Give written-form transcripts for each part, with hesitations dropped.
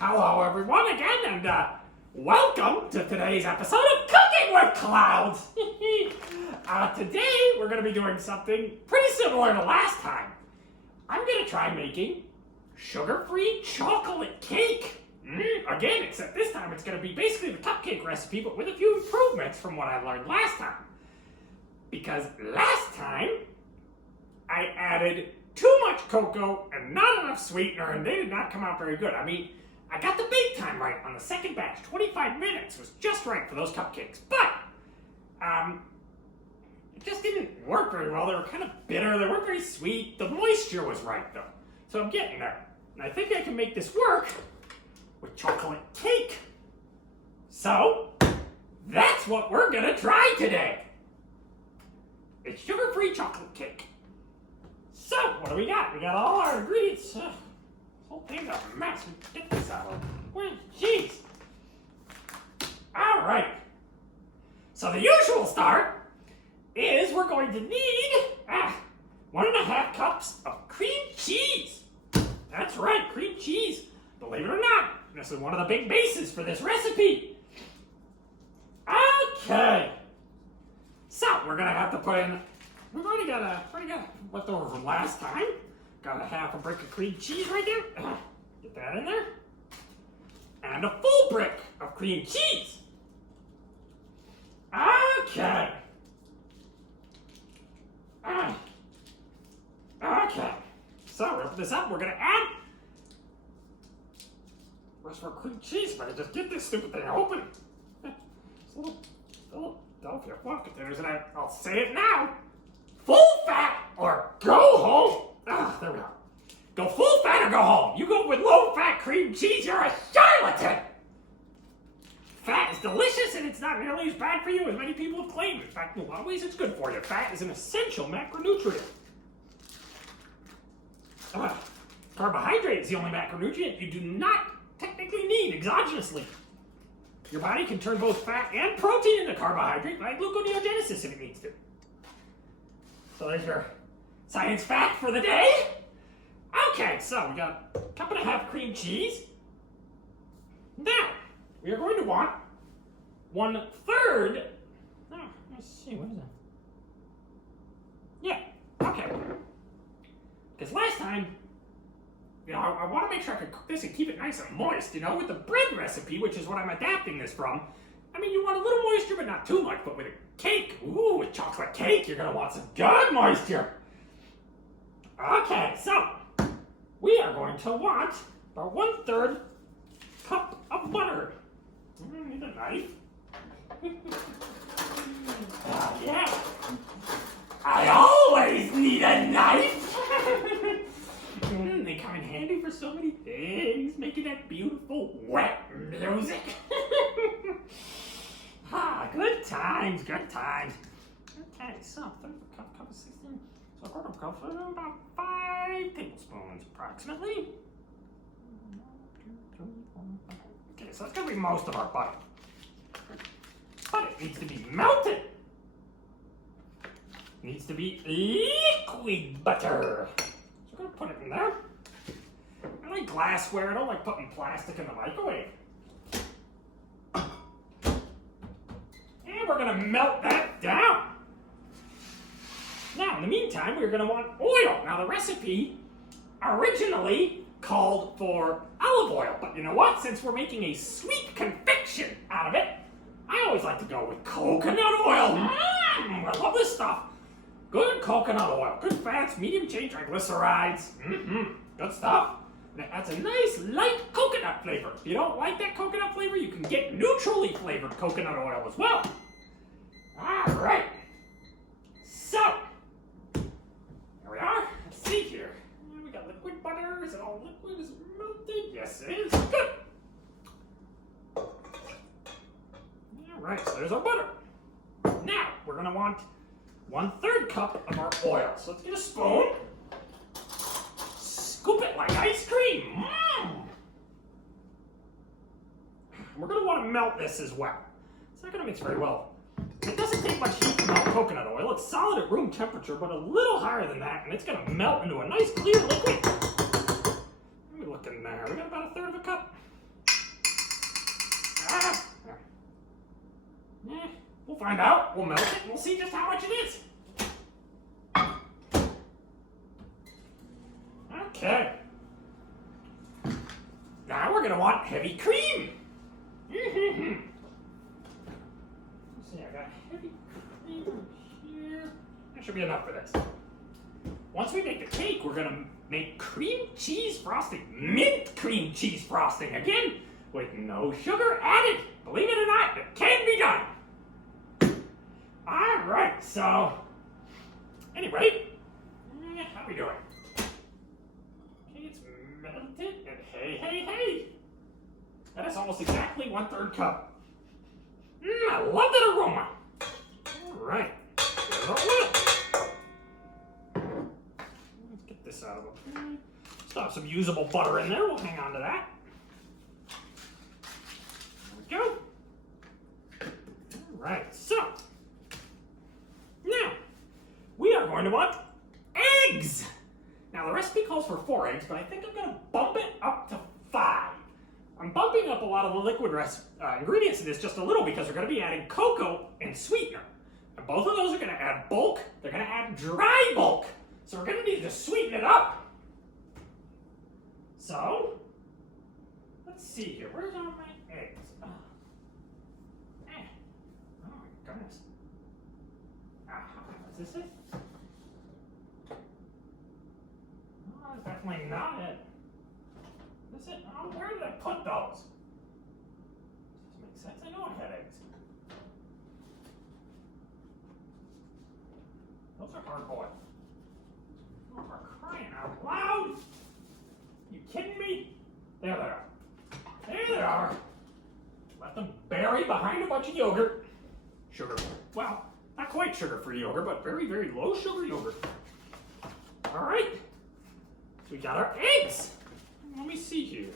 Hello everyone again, and welcome to today's episode of Cooking with Clouds. Today we're going to be doing something pretty similar to last time. I'm going to try making sugar-free chocolate cake. Again, except this time it's going to be basically the cupcake recipe, but with a few improvements from what I learned last time. Because last time I added too much cocoa and not enough sweetener, and they did not come out very good. I mean, I got the bake time right on the second batch. 25 minutes was just right for those cupcakes. But, it just didn't work very well. They were kind of bitter. They weren't very sweet. The moisture was right, though. So I'm getting there. And I think I can make this work with chocolate cake. So, that's what we're going to try today. It's sugar-free chocolate cake. So, what do we got? We got all our ingredients. This whole thing's a mess. We get this out of the jeez. All right. So the usual start is we're going to need 1.5 cups of cream cheese. That's right, cream cheese. Believe it or not, this is one of the big bases for this recipe. Okay. So we're gonna have to put in. We've already got leftover from last time. Got a half a brick of cream cheese right there. Get that in there. And a full brick of cream cheese. Okay. Okay. So, wrap this up. We're going to add. Where's our cream cheese? If I just get this stupid thing open. It's a little Philadelphia fluff containers, and I'll say it now. Full fat or go home. There we go. Go full fat or go home. You go with low fat cream cheese, you're a charlatan. Fat is delicious and it's not nearly as bad for you as many people have claimed. In fact, in a lot of ways it's good for you. Fat is an essential macronutrient. Carbohydrate is the only macronutrient you do not technically need exogenously. Your body can turn both fat and protein into carbohydrate by gluconeogenesis if it needs to. So there's your science fact for the day. Okay, so we got 1.5 cups cream cheese. Now, we are going to want 1/3. Let's see, what is that? Yeah, okay. Because last time, I want to make sure I can cook this and keep it nice and moist, with the bread recipe, which is what I'm adapting this from. I mean, you want a little moisture, but not too much. But with a cake, with chocolate cake, you're going to want some good moisture. Okay, so we are going to want about 1/3 cup of butter. I need a knife. Yeah. I always need a knife. They come in handy for so many things, making that beautiful wet music. Good times, good times. Okay, so 1/3 cup of 16. So 1/4 cup, about 5 tablespoons approximately. Okay, so that's gonna be most of our butter. But it needs to be melted. It needs to be liquid butter. So we're gonna put it in there. I like glassware, I don't like putting plastic in the microwave. And we're gonna melt that down. Now, in the meantime, we're going to want oil. Now, the recipe originally called for olive oil. But you know what? Since we're making a sweet confection out of it, I always like to go with coconut oil. I love this stuff. Good coconut oil. Good fats, medium chain triglycerides. Good stuff. And it adds a nice, light coconut flavor. If you don't like that coconut flavor, you can get neutrally flavored coconut oil as well. All right. So, here we are. Let's see here. We got liquid butter. Is it all liquid? Is it melted? Yes, it is. Good. All right, so there's our butter. Now, we're going to want 1/3 cup of our oil. So let's get a spoon. Scoop it like ice cream. We're going to want to melt this as well. It's not going to mix very well. It doesn't take much heat to melt coconut oil. It's solid at room temperature, but a little higher than that, and it's going to melt into a nice clear liquid. Let me look in there. We got about 1/3 of a cup. find out. We'll melt it and we'll see just how much it is. Okay. Now we're gonna want heavy cream. Let's see, I got heavy cream here. That should be enough for this. Once we make the cake, we're gonna make cream cheese frosting. Mint cream cheese frosting, again, with no sugar added. Believe it or not, it can be done. All right, so, anyway, how are we doing? Okay, it's melted, and hey. That is almost exactly 1/3 cup. I love that aroma. All right, here's our oil. Let's get this out of the pan. Still have some usable butter in there. We'll hang on to that. There we go. All right, so now we are going to want eggs. Now the recipe calls for 4 eggs, but I think I'm going to bump it up to 5. I'm bumping up a lot of the liquid ingredients in this just a little because we're going to be adding cocoa and sweetener. And both of those are going to add bulk. They're going to add dry bulk. So we're going to need to sweeten it up. So, let's see here. Where's all my eggs? Oh my goodness. Is this it? No, that's definitely not it. Is it? Oh, where did I put those? Does this make sense? I know I had eggs. Those are hard boiled. Oh, for crying out loud! You kidding me? There they are. There they are. Let them bury behind a bunch of yogurt. Sugar. Well, not quite sugar-free yogurt, but very, very low sugar yogurt. All right. So we got our eggs. Let me see here.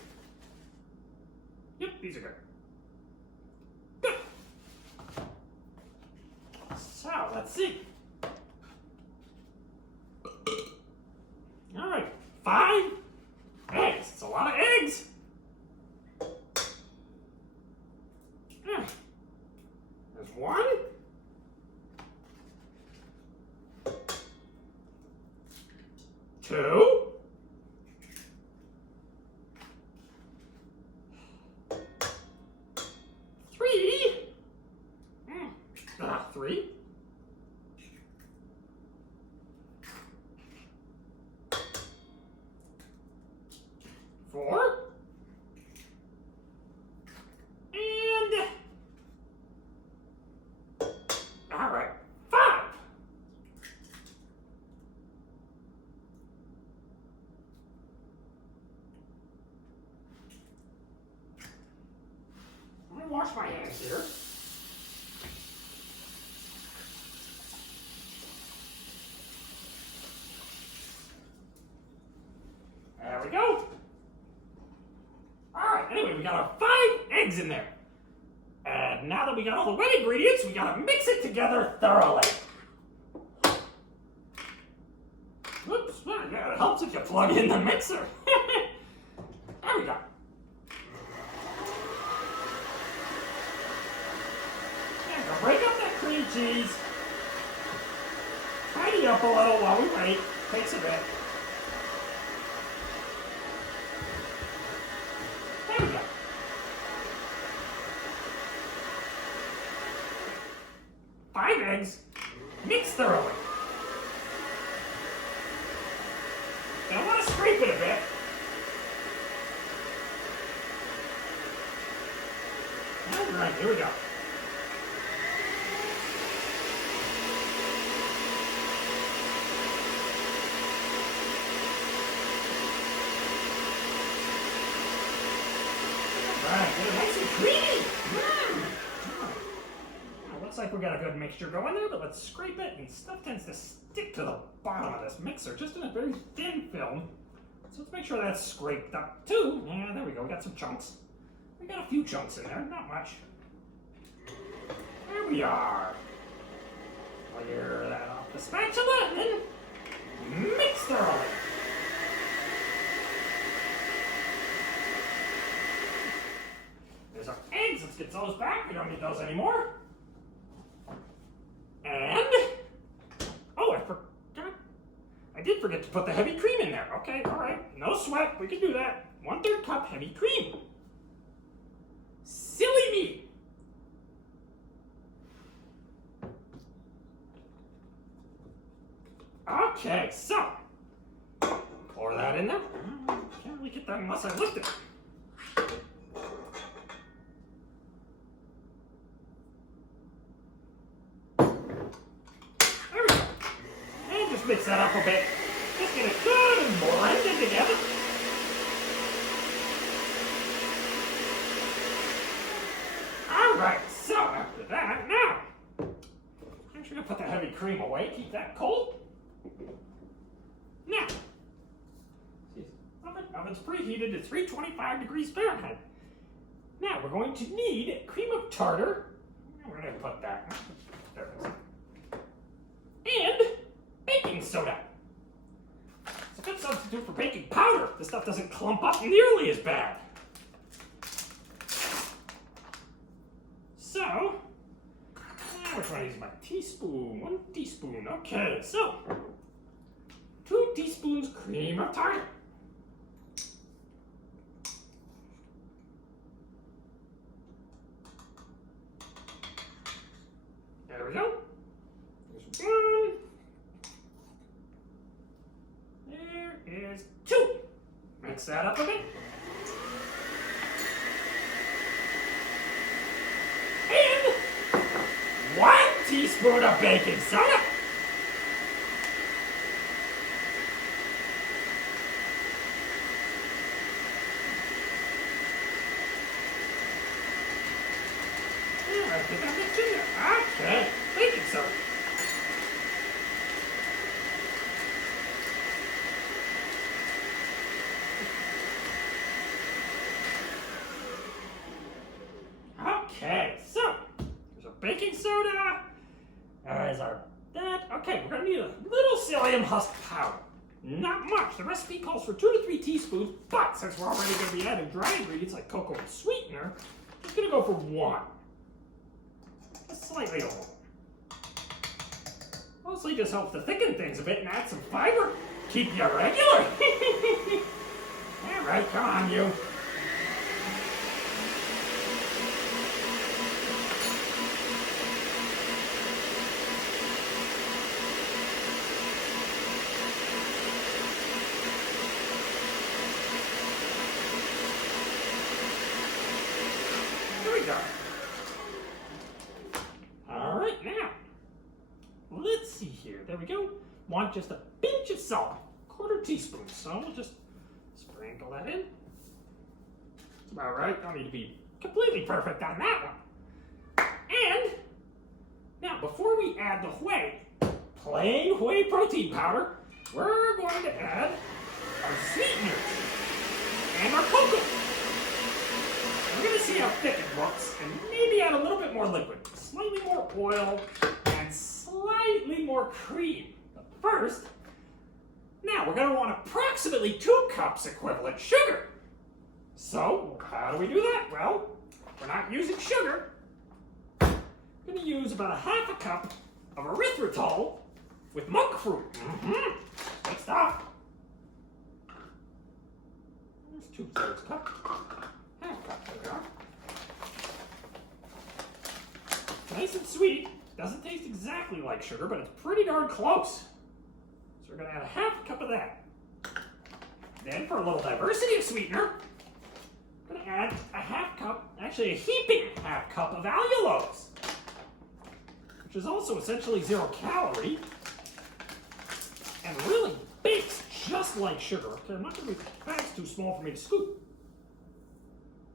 Yep, these are good. Good. So, let's see. All right, 5 eggs. It's a lot of eggs. There's 1. 2. 3. 4. And all right, 5. Let me wash my hands here. There we go. All right, anyway, we got our 5 eggs in there. And now that we got all the wet ingredients, we gotta mix it together thoroughly. Oops, yeah, it helps if you plug in the mixer. There we go. Yeah, go break up that cream cheese. Tidy up a little while we wait. Takes a bit. There we go. 5 eggs, mix thoroughly. And I want to scrape it a bit. All right, here we go. All right, get it nice and creamy. Looks like we got a good mixture going there, but let's scrape it, and stuff tends to stick to the bottom of this mixer, just in a very thin film. So let's make sure that's scraped up too. Yeah, there we go, we got some chunks. We got a few chunks in there, not much. There we are. Clear that off the spatula, and then mix thoroughly. There's our eggs, let's get those back. We don't need those anymore. And, oh, I forgot. I did forget to put the heavy cream in there. Okay, all right. No sweat. We can do that. 1/3 cup heavy cream. Silly me. Okay, so pour that in there. Can't really get that unless I lift it. There we go. And just mix that up a bit. Just get it good and blended together. Alright, so after that, now, I'm just going to put the heavy cream away, keep that cold. Now, oven's preheated to 325 degrees Fahrenheit. Now, we're going to need cream of tartar. Where did I put that? There it is. And baking soda. It's a good substitute for baking powder. This stuff doesn't clump up nearly as bad. So, which one is my teaspoon? 1 teaspoon. Okay, so 2 teaspoons cream of tartar. There we go. There's 1. There is 2. Mix that up a bit. And 1 teaspoon of baking soda. I think I mixed in there. Okay, baking soda. Okay, so there's our baking soda. There's our that. Okay, we're gonna need a little psyllium husk powder. Not much. The recipe calls for 2 to 3 teaspoons, but since we're already going to be adding dry ingredients like cocoa and sweetener, I'm just going to go for 1. Just slightly over. Mostly just helps to thicken things a bit and add some fiber. Keep you regular. All right, come on, you. There we go. All right, now, let's see here. There we go. Want just a pinch of salt, 1/4 teaspoon. So we'll just sprinkle that in. That's about right. Don't need to be completely perfect on that one. And now, before we add the whey, plain whey protein powder, we're going to add our sweetener and our cocoa. We're going to see how thick it looks and maybe add a little bit more liquid, slightly more oil, and slightly more cream. But first, now we're going to want approximately 2 cups equivalent sugar. So, how do we do that? Well, we're not using sugar. We're going to use about 1/2 cup of erythritol with monk fruit. Good stuff. There's 2/3 cup. 1/2 cup, there we are. Nice and sweet. Doesn't taste exactly like sugar, but it's pretty darn close. So we're going to add 1/2 cup of that. Then for a little diversity of sweetener, I'm going to add a 1/2 cup, actually a heaping 1/2 cup of allulose, which is also essentially 0 calorie and really bakes just like sugar. Okay, I'm not going to be, the bag's too small for me to scoop.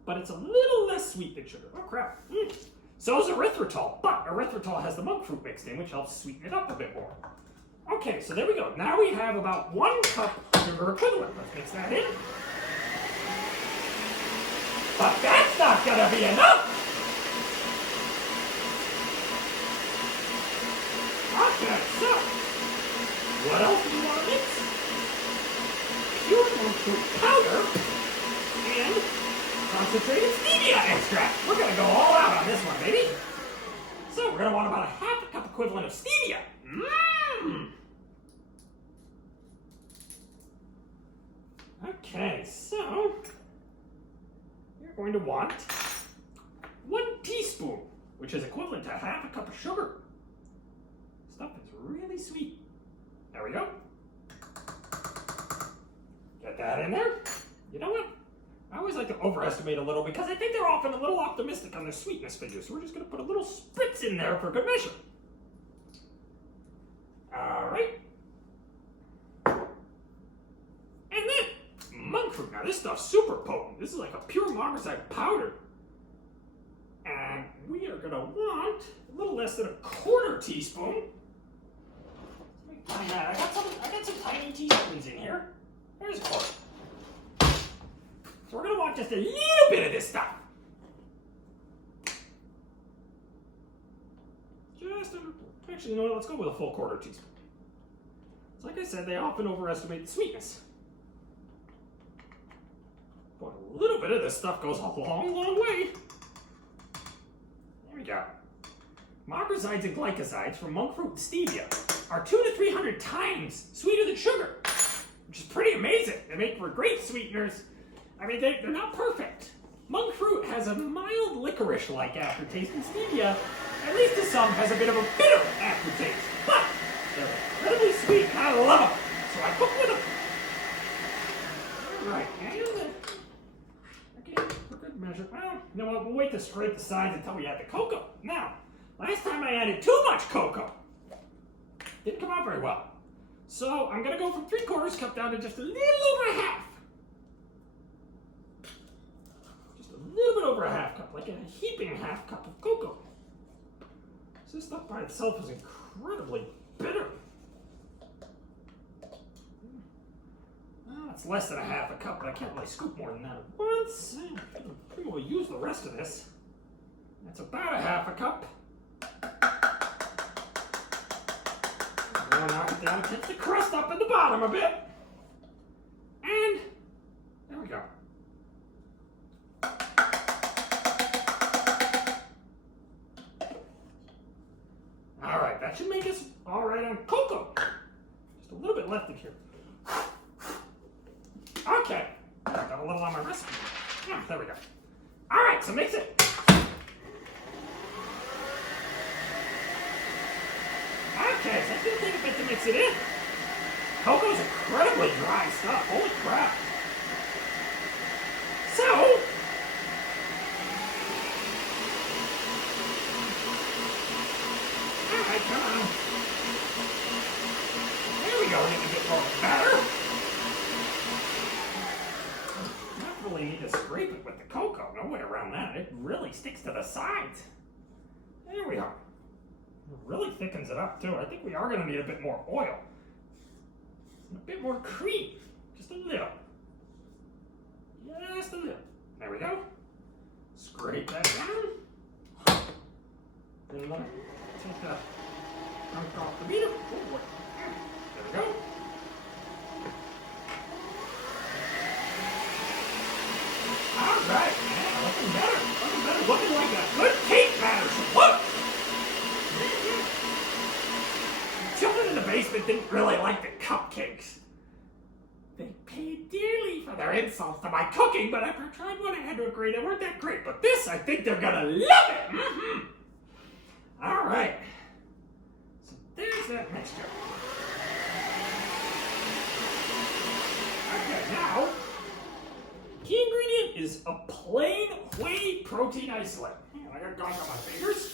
But it's a little less sweet than sugar. Oh crap. So is erythritol, but erythritol has the monk fruit mixed in, which helps sweeten it up a bit more. Okay, so there we go. Now we have about 1 cup sugar equivalent. Let's mix that in. But that's not gonna be enough! Okay, so, what else do you want to mix? Pure monk fruit powder and concentrated stevia extract. We're gonna go all out on this one, baby. So we're going to want about a half a cup equivalent of stevia. Mmm. Okay, so you're going to want 1 teaspoon, which is equivalent to half a cup of sugar. Stuff is really sweet. There we go. Get that in there. You know what? I always like to overestimate a little because I think they're often a little optimistic on their sweetness figures. So we're just going to put a little spritz in there for good measure. All right. And then monk fruit. Now this stuff's super potent. This is like a pure marmoset powder. And we are going to want a little less than a quarter teaspoon. Let me find that. I got some tiny teaspoons in here. There's a quarter. So we're going to want just a little bit of this stuff. Actually, you know what? Let's go with a full quarter teaspoon. So like I said, they often overestimate the sweetness. But a little bit of this stuff goes a long, long way. There we go. Macrosides and glycosides from monk fruit and stevia are 200 to 300 times sweeter than sugar, which is pretty amazing. They make for great sweeteners. I mean, they're not perfect. Monk fruit has a mild licorice-like aftertaste, and stevia, at least to some, has a bit of a bitter aftertaste. But they're incredibly sweet, and I love them. So I cook with them. All right, and again, for good measure. Well, you know what? We'll wait to scrape the sides until we add the cocoa. Now, last time I added too much cocoa. Didn't come out very well. So I'm going to go from 3/4 cup down to just a little over a half. A little bit over a half cup, like a heaping half cup of cocoa. So this stuff by itself is incredibly bitter. Well, it's less than a half a cup, but I can't really scoop more than that at once. Maybe we'll use the rest of this. That's about a half a cup. We'll knock it down, get the crust up in the bottom a bit. And there we go. Alright, that should make us alright on cocoa. Just a little bit left in here. Okay. I got a little on my recipe. Yeah, there we go. Alright, so mix it. Okay, so it's going to take a bit to mix it in. Cocoa's incredibly dry stuff. Holy crap. So, alright, come on. There we go, we're getting a bit more batter. Not really need to scrape it with the cocoa. No way around that. It really sticks to the sides. There we are. It really thickens it up too. I think we are going to need a bit more oil. And a bit more cream. Just a little. Just a little. There we go. Scrape that down. Then I'm going to take the chunk off the beater. Oh boy. There we go. Alright, man, looking better. Looking better. Looking like a good cake batter should look. Children in the basement didn't really like the cupcakes. They paid dearly for their insults to my cooking, but after I tried one, I had to agree they weren't that great. But this, I think they're gonna love it. Mm-hmm. All right. So there's that mixture. Okay, now, key ingredient is a plain whey protein isolate. I got gunk on my fingers.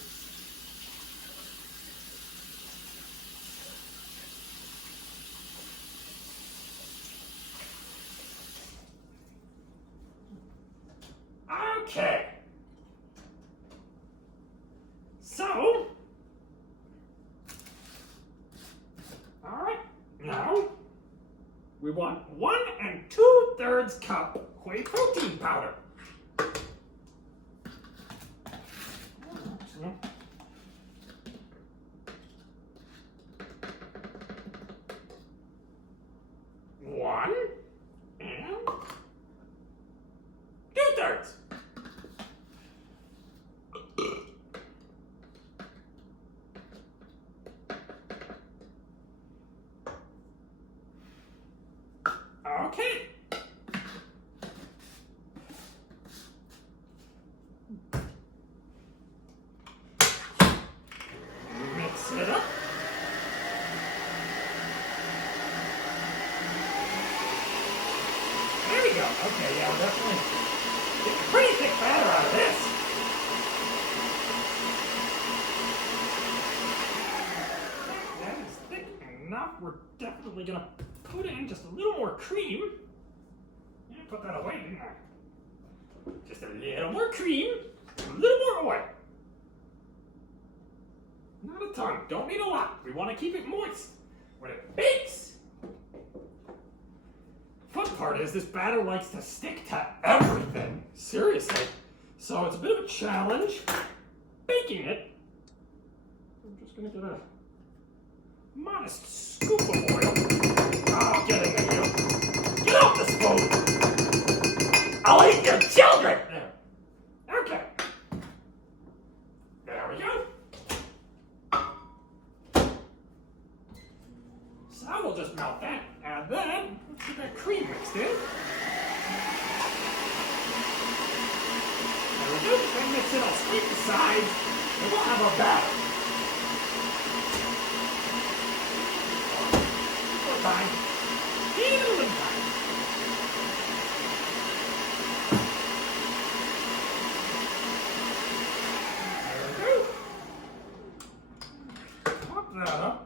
Okay. So, all right, now we want 1 2/3 cup whey protein powder. One and 2/3. really gonna put in just a little more cream. Yeah, put that away, didn't I? Just a little more cream, a little more oil. Not a ton, don't need a lot. We want to keep it moist when it bakes. Fun part is this batter likes to stick to everything. Seriously. So it's a bit of a challenge baking it. I'm just gonna get a modest scoop of oil. Oh, get in there, you. Get off the spoon. I'll eat your children. There. Okay. There we go. So we'll just melt that. And then, let's get that cream mixed in. There we go. Then mix it, I'll scrape the sides, and we'll have our batter. More time. Even a little time. There we go. Pop that up.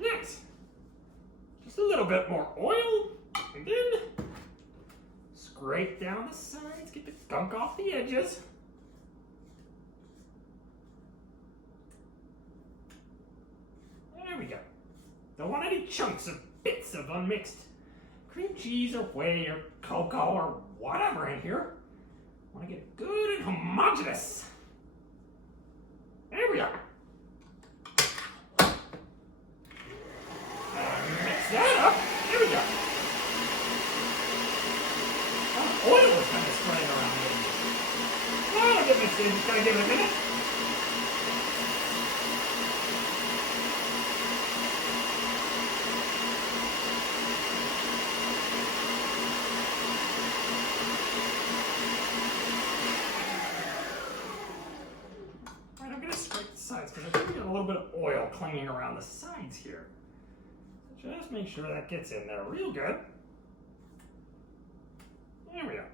Next, just a little bit more oil, and then scrape down the sides, get the gunk off the edges. There we go. Don't want any chunks or bits of unmixed cream cheese or whey or cocoa or whatever in here. Want to get it good and homogeneous. There we are. Mix that up. Here we go. Oil is kind of spraying around here. Well, I'll get mixed in. Just gotta give it a minute. Alright, I'm gonna scrape the sides because I think we got a little bit of oil clinging around the sides here. Just make sure that gets in there real good. There we go.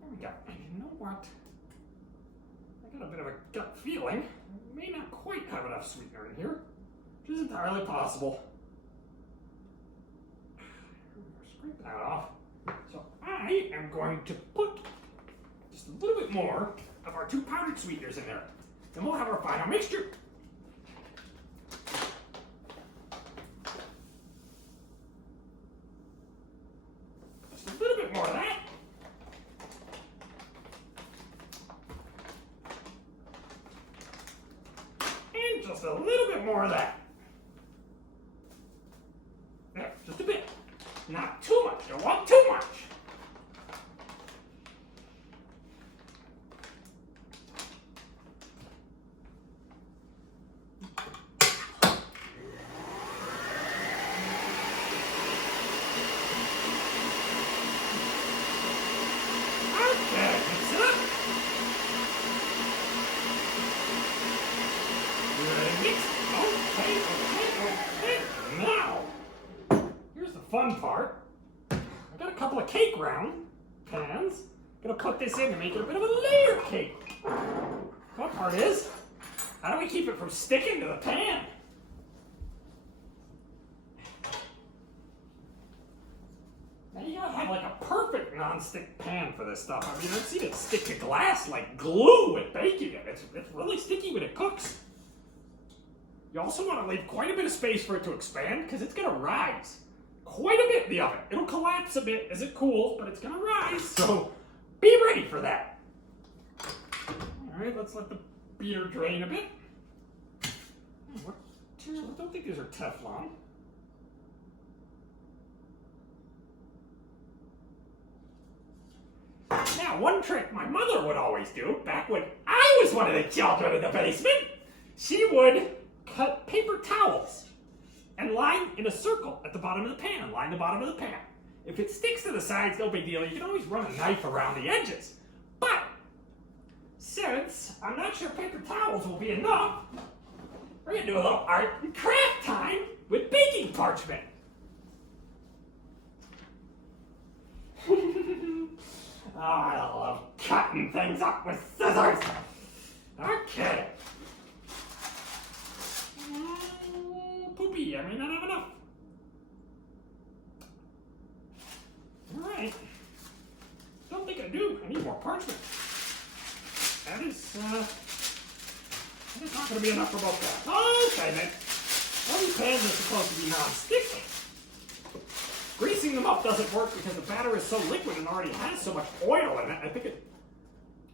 There we go. And you know what? I got a bit of a gut feeling. I may not quite have enough sweetener in here, which is entirely possible. Scrape that off. So I am going to put just a little bit more of our 2 powdered sweeteners in there. Then we'll have our final mixture. Just a little bit more of that. And just a little bit more of that. There, just a bit. Not too much. Don't want too much. Now, here's the fun part. I got a couple of cake round pans. Gonna put this in to make it a bit of a layer cake. Fun part is, how do we keep it from sticking to the pan? Now you gotta have like a perfect non-stick pan for this stuff. I mean, I've seen it stick to glass like glue with baking it. It's really sticky when it cooks. You also want to leave quite a bit of space for it to expand because it's going to rise quite a bit in the oven. It'll collapse a bit as it cools, but it's going to rise, so be ready for that. All right, let's let the beater drain a bit. I don't think these are Teflon. Now, one trick my mother would always do, back when I was one of the children in the basement, she would cut paper towels and line in a circle at the bottom of the pan. Line the bottom of the pan. If it sticks to the sides, no big deal. You can always run a knife around the edges. But since I'm not sure paper towels will be enough, we're going to do a little art and craft time with baking parchment. Oh, I love cutting things up with scissors. Okay. Poopy, I may not have enough. Alright. Don't think I do. I need more parchment. That is not going to be enough for both pans. Okay, then. All these pans are supposed to be non-stick. Greasing them up doesn't work because the batter is so liquid and already has so much oil in it. I think it...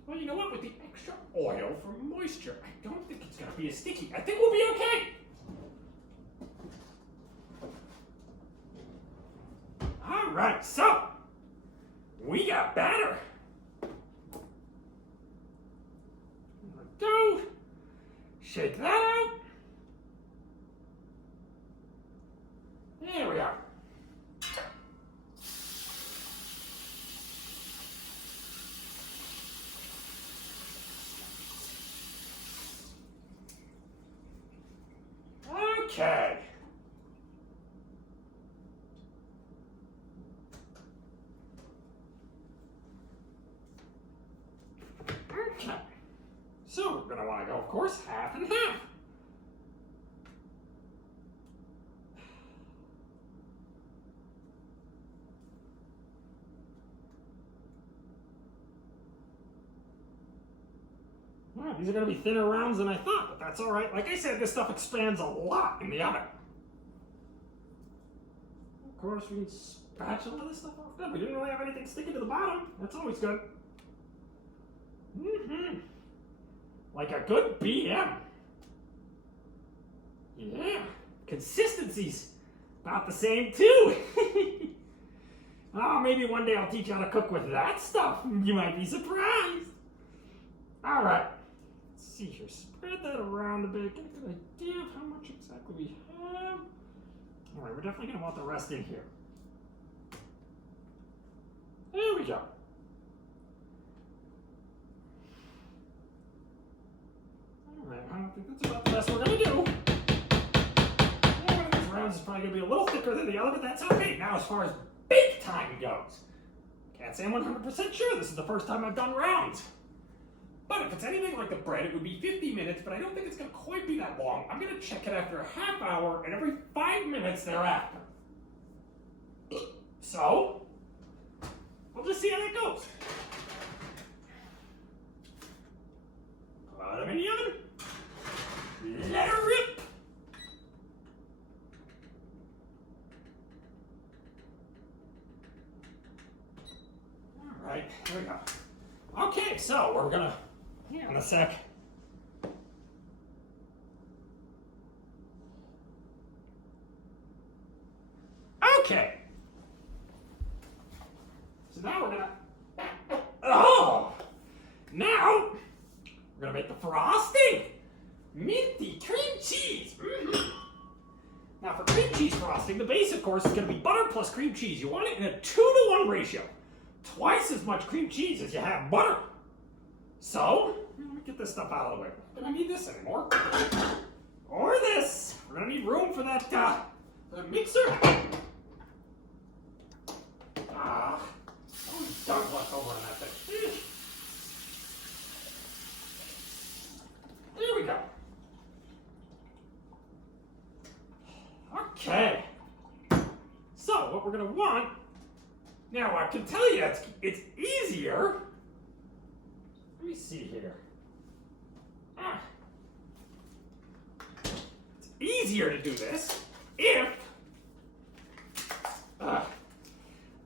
Well, you know what? With the extra oil for moisture, I don't think it's going to be as sticky. I think we'll be okay. All right, so we got batter. There we go. Shake that out. There we are. Okay. Okay. So we're going to want to go, of course, half and half. Well, these are going to be thinner rounds than I thought, but that's all right. Like I said, this stuff expands a lot in the oven. Of course, we can spatula this stuff off. Good. We didn't really have anything sticking to the bottom. That's always good. Like a good BM. Yeah. Consistency's about the same, too. Oh, maybe one day I'll teach you how to cook with that stuff. You might be surprised. All right. Let's see here. Spread that around a bit. Get a good idea of how much exactly we have. All right, we're definitely going to want the rest in here. There we go. All right, I don't think that's about the best we're going to do. Yeah, one of these rounds is probably going to be a little thicker than the other, but that's okay. Now, as far as bake time goes, can't say I'm 100% sure. This is the first time I've done rounds. But if it's anything like the bread, it would be 50 minutes, but I don't think it's going to quite be that long. I'm going to check it after a half hour and every 5 minutes thereafter. So, we'll just see how that goes. Put them in the oven. Let her rip. All right, here we go. Okay, so we're going to... Hang on a sec. Okay. So now we're gonna... Oh! Now, we're gonna make the frosting. Minty cream cheese. Now for cream cheese frosting, the base, of course, is gonna be butter plus cream cheese. You want it in a 2-to-1 ratio. Twice as much cream cheese as you have butter. So, let me get this stuff out of the way. We don't need this anymore. Or this. We're gonna need room for that the mixer. Don't left over on that thing. There we go. Okay. So, what we're gonna want, now I can tell you it's easier. Let me see here. It's easier to do this if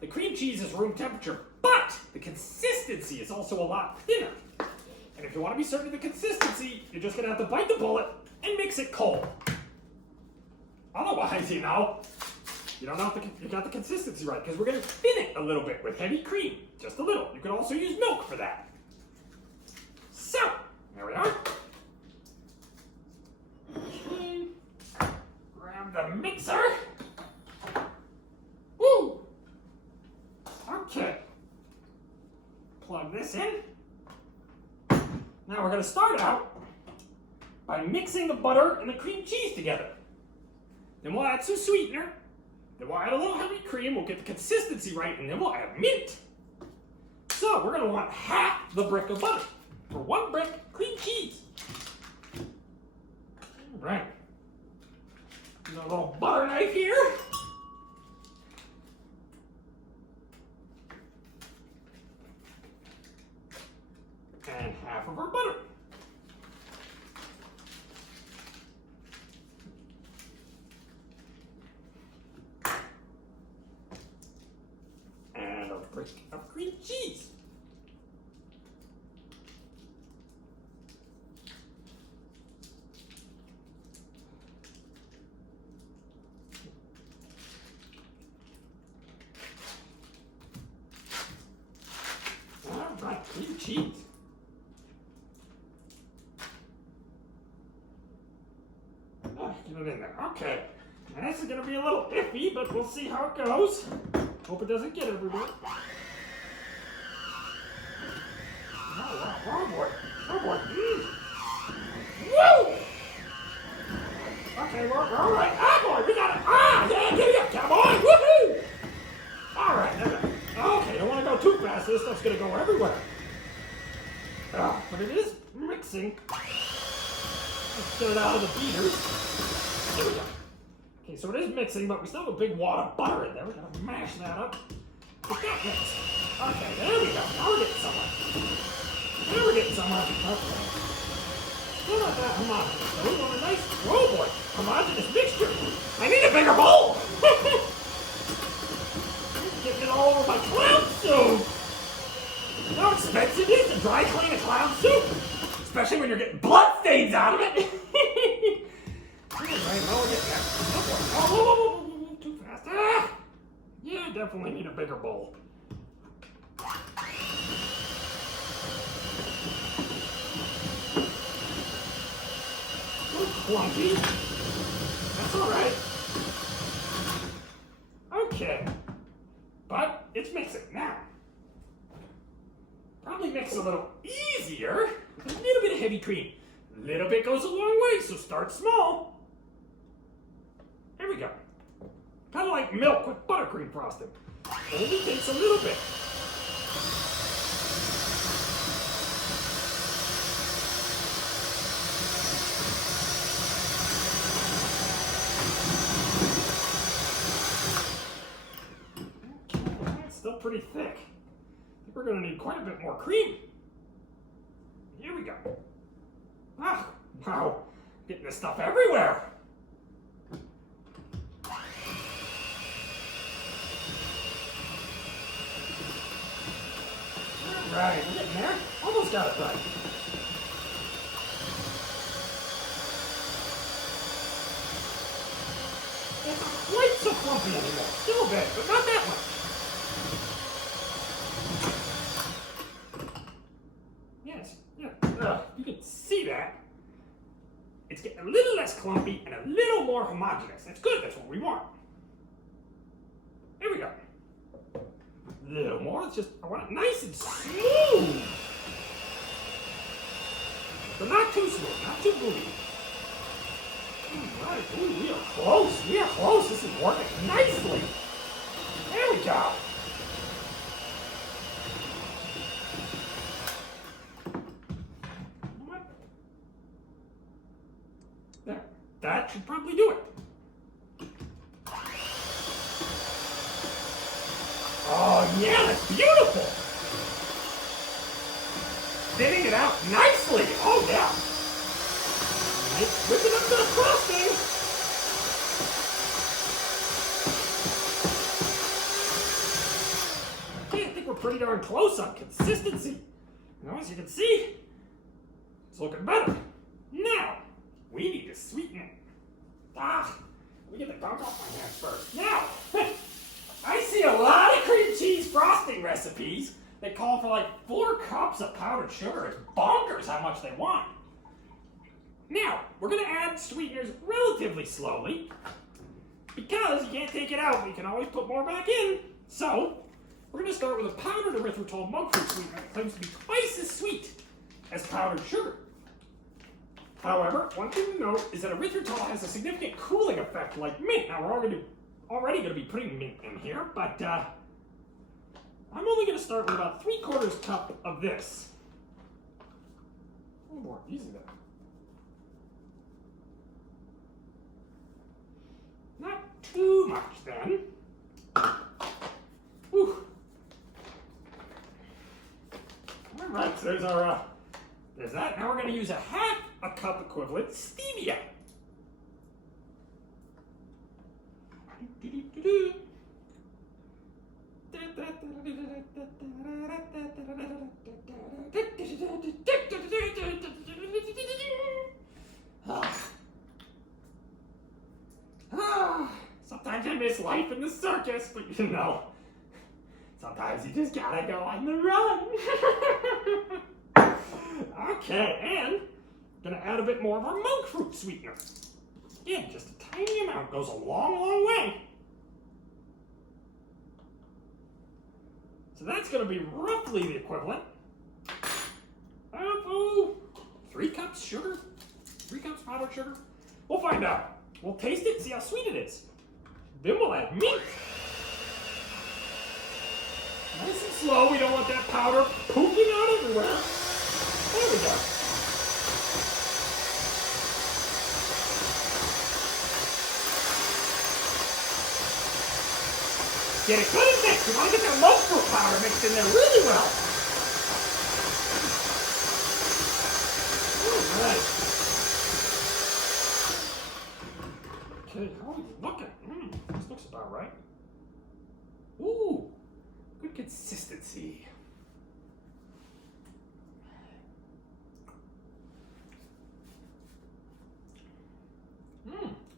the cream cheese is room temperature, but the consistency is also a lot thinner. And if you want to be certain of the consistency, you're just going to have to bite the bullet and mix it cold. Otherwise, you don't know if you got the consistency right, because we're going to thin it a little bit with heavy cream. Just a little. You can also use milk for that. So, there we are. Okay. Grab the mixer. Woo! Okay. Plug this in. Now we're going to start out by mixing the butter and the cream cheese together. Then we'll add some sweetener. Then we'll add a little heavy cream. We'll get the consistency right, and then we'll add mint. So we're going to want half the brick of butter for 1 brick cream cheese. All right. Use a little butter knife here. And half of our butter. And a brick of cream cheese. All right, cream cheese. Get it in there. Okay. Now this is going to be a little iffy, but we'll see how it goes. Hope it doesn't get everywhere. Oh boy. Oh boy. Woo! Okay, we're all right. Ah, boy, we got it. Ah, yeah, get it up, cowboy. Woohoo! All right, okay, don't want to go too fast. This stuff's going to go everywhere. But it is mixing. Let's get it out of the beaters. There we go. Okay, so it is mixing, but we still have a big wad of butter in there. We're going to mash that up. Get that mixed. Okay, there we go. Now we're getting somewhere. Now we're getting somewhere. Okay. Still not that homogeneous. So we want a nice, oh boy, homogeneous mixture. I need a bigger bowl. Getting it all over my clown soup. You know how expensive it is to dry clean a clown soup? Especially when you're getting blood stains out of it. Right, well, we're getting there. Oh, too fast. Ah! Yeah, definitely need a bigger bowl. A little clunky. That's all right. Okay. But it's mixing now. Probably mix a little easier with a little bit of heavy cream. A little bit goes a long way, so start small. There we go. Kind of like milk with buttercream frosting. Only takes a little bit. Okay, it's still pretty thick. I think we're going to need quite a bit more cream. Here we go. Ah, wow. Getting this stuff everywhere. Right, we're getting there. Almost got it right. It's not quite so clumpy anymore. Still a bit, but not that much. Yes, yeah. You can see that. It's getting a little less clumpy and a little more homogeneous. That's good, that's what we want. There we go. A little more, it's just, I want it nice and smooth. But not too smooth, not too booty. Alright, we are close, this is working nicely. There we go. What? There, that should probably do it. Oh yeah, that's beautiful! Thinning it out nicely! Oh yeah! Nice, whipping up to the frosting! Okay, I think we're pretty darn close on consistency. You know, as you can see, it's looking better. Now, we need to sweeten it. We get the gunk off my hands first. Now, I see a lot of cream cheese frosting recipes that call for like 4 cups of powdered sugar. It's bonkers how much they want. Now, we're going to add sweeteners relatively slowly because you can't take it out. We can always put more back in. So, we're going to start with a powdered erythritol monk fruit sweetener that claims to be twice as sweet as powdered sugar. However, one thing to note is that erythritol has a significant cooling effect like mint. Now, we're already going to be putting mint in here, but I'm only going to start with about 3/4 cup of this. A little more easy there. Not too much then. Whew. All right, so there's our, there's that. Now we're going to use a 1/2 cup equivalent stevia. Sometimes I miss life in the circus, but you know, sometimes you just gotta go on the run. Okay, and gonna add a bit more of our monk fruit sweetener. Again, just a tiny amount, goes a long, long way. So that's gonna be roughly the equivalent of 3 cups sugar, 3 cups powdered sugar. We'll find out. We'll taste it, see how sweet it is. Then we'll add mint. Nice and slow, we don't want that powder pooping out everywhere. There we go. Get it good and mixed. You want to get that monk fruit powder mixed in there really well. All right. Okay, how are we looking? This looks about right. Ooh, good consistency.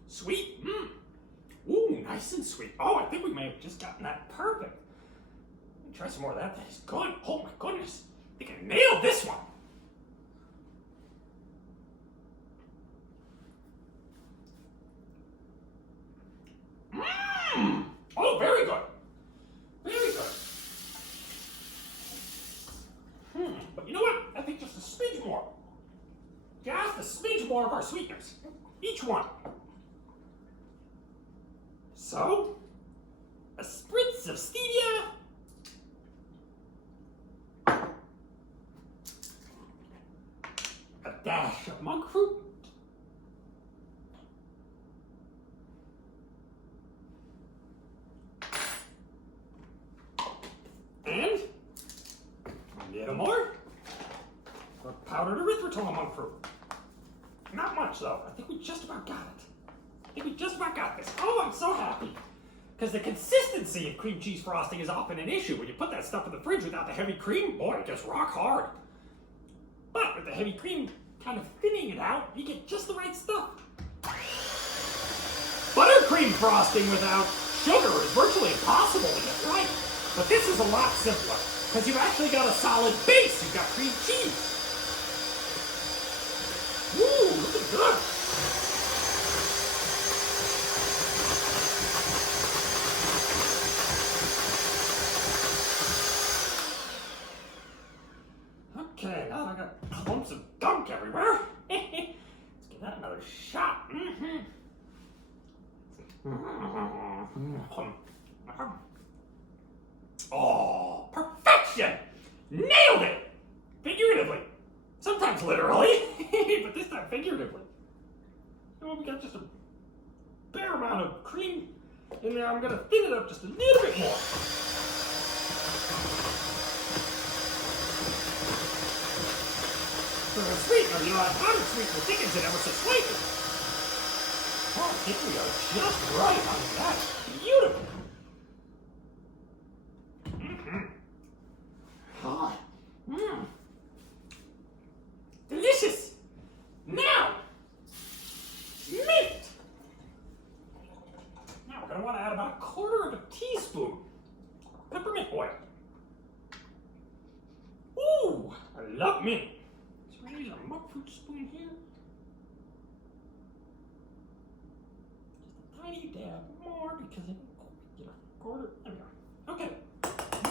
Sweet. Ooh, nice and sweet. Oh, I think we may have just gotten that perfect. Let me try some more of that. That is good. Oh my goodness. I think I nailed this one. Oh, very good. Very good. But you know what? I think just a smidge more. Just a smidge more of our sweeteners. Each one. So, a spritz of stevia. A dash of monk fruit. And a little more of powdered erythritol monk fruit. Not much though. I think we just about got it. I think we just about got this. Oh, I'm so happy. Because the consistency of cream cheese frosting is often an issue. When you put that stuff in the fridge without the heavy cream, boy, it gets rock hard. But with the heavy cream kind of thinning it out, you get just the right stuff. Buttercream frosting without sugar is virtually impossible to get right. But this is a lot simpler, because you've actually got a solid base. You've got cream cheese. Ooh, looking good. Okay, now I got clumps of gunk everywhere. Let's give that another shot. Oh, perfection! Nailed it! Figuratively. Sometimes literally, but this time figuratively. Oh, we got just a fair amount of cream in there. I'm going to thin it up just a little bit more. For a sweetener, you know, I powdered sweetener thickens it ever so slightly. Oh, I think we are just right on that. Beautiful. Delicious. Now, mint. Now we're going to want to add about 1/4 teaspoon peppermint oil. Ooh, I love mint. So we're going to use a monk fruit spoon here. Just a tiny dab more because I didn't quite get a 1/4. There we go. Okay,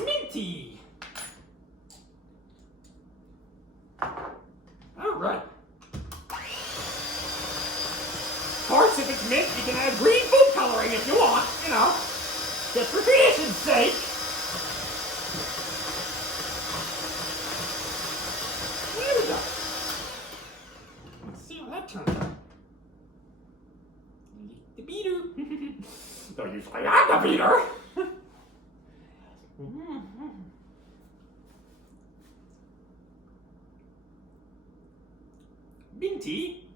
minty. All right. Of course, if it's mint, you can add green food coloring if you want, you know, just for tradition's sake. turn. The beater. Though usually I'm the beater. Minty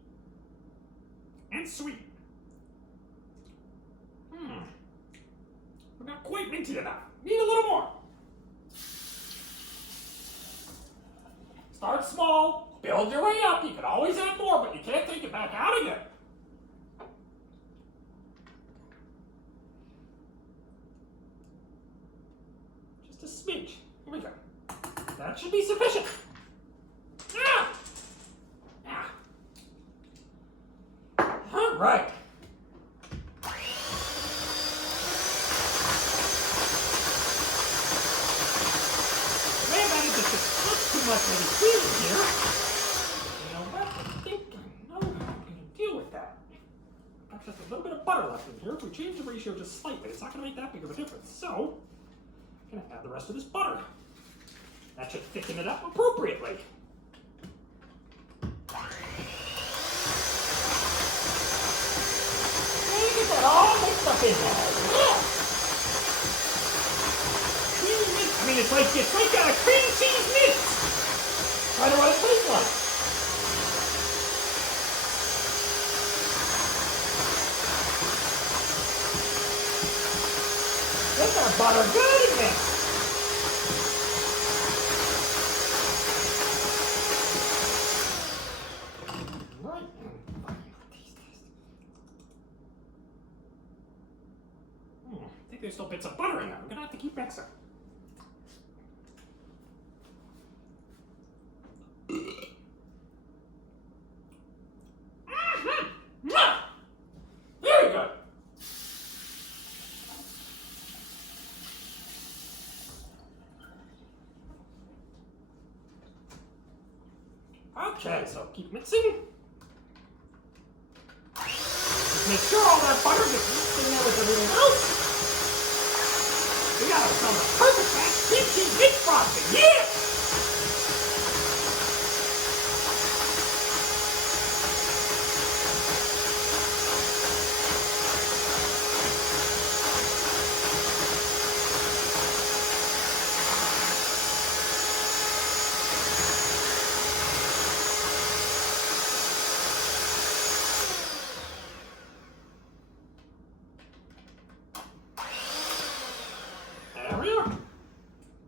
and sweet. We're not quite minty enough. Need a little more. Start small, build your way up. You can always add more, but you can't take it back out again. Just a smidge. Here we go. That should be sufficient. Ah! Ah. All right. Much maybe squeezing here. You know what? I think I know how I'm going to deal with that. Got just a little bit of butter left in here. If we change the ratio just slightly, it's not going to make that big of a difference. So, I'm going to add the rest of this butter. That should thicken it up appropriately. There you get that all mixed up in there. Yeah. I mean, it's like a cream cheese mix. I don't know what it tastes like. Get that butter good again. Right. I think there's still bits of butter in there. I'm gonna have to keep mixing. Very good. Okay, so keep mixing. Just make sure all that butter gets mixed in there with everything else. We got ourselves a perfect match kimchi mix frosting. Yeah! There we are.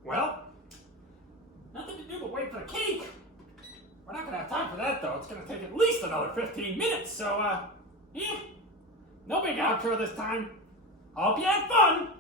Well, nothing to do but wait for the cake. We're not going to have time for that, though. It's going to take at least another 15 minutes. So, yeah. No big outro this time. Hope you had fun.